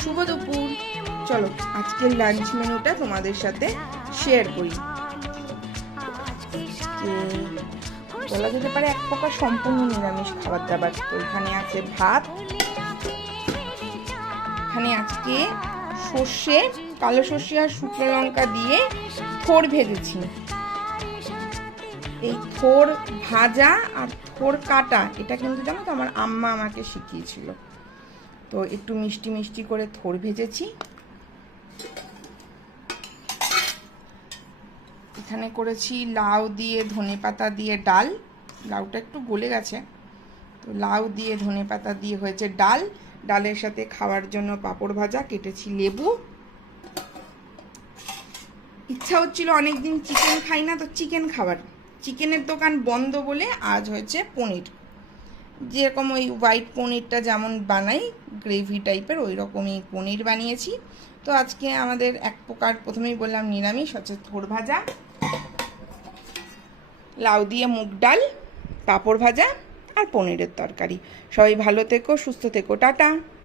শুভ দুপুর। চলো আজকের লাঞ্চ মেনুটা তোমাদের সাথে শেয়ার করি। বলা যেতে পারে এক প্রকার সম্পূর্ণ নিরামিষ খাবার দাবার। তো এখানে আছে ভাত, এখানে আজকে সর্ষে, কালো সর্ষে আর শুকনো লঙ্কা দিয়ে থোড় ভেজেছি। এই থোড় ভাজা আর থোড় কাটা এটা কিন্তু জানো তো আমার আম্মা আমাকে শিখিয়েছিল। তো একটু মিষ্টি মিষ্টি করে থোড় ভেজেছি। এখানে করেছি লাউ দিয়ে ধনেপাতা দিয়ে ডাল। লাউটা একটু গলে গেছে, তো লাউ দিয়ে ধনেপাতা দিয়ে হয়েছে ডাল। ডালের সাথে খাওয়ার জন্য পাঁপড় ভাজা, কেটেছি লেবু। ইচ্ছা হচ্ছিল অনেকদিন চিকেন খাই না, তো চিকেন খাবার, চিকেনের দোকান বন্ধ বলে আজ হয়েছে পনির। যেরকম ওই হোয়াইট পনিরটা যেমন বানাই গ্রেভি টাইপের, ওই রকমই পনির বানিয়েছি। তো আজকে আমাদের এক প্রকার, প্রথমেই বললাম নিরামিষ, হচ্ছে থোড় ভাজা, লাউ দিয়ে মুগ ডাল, পাঁপড় ভাজা আর পনিরের তরকারি। সবাই ভালো থেকো, সুস্থ থেকো, টাটা।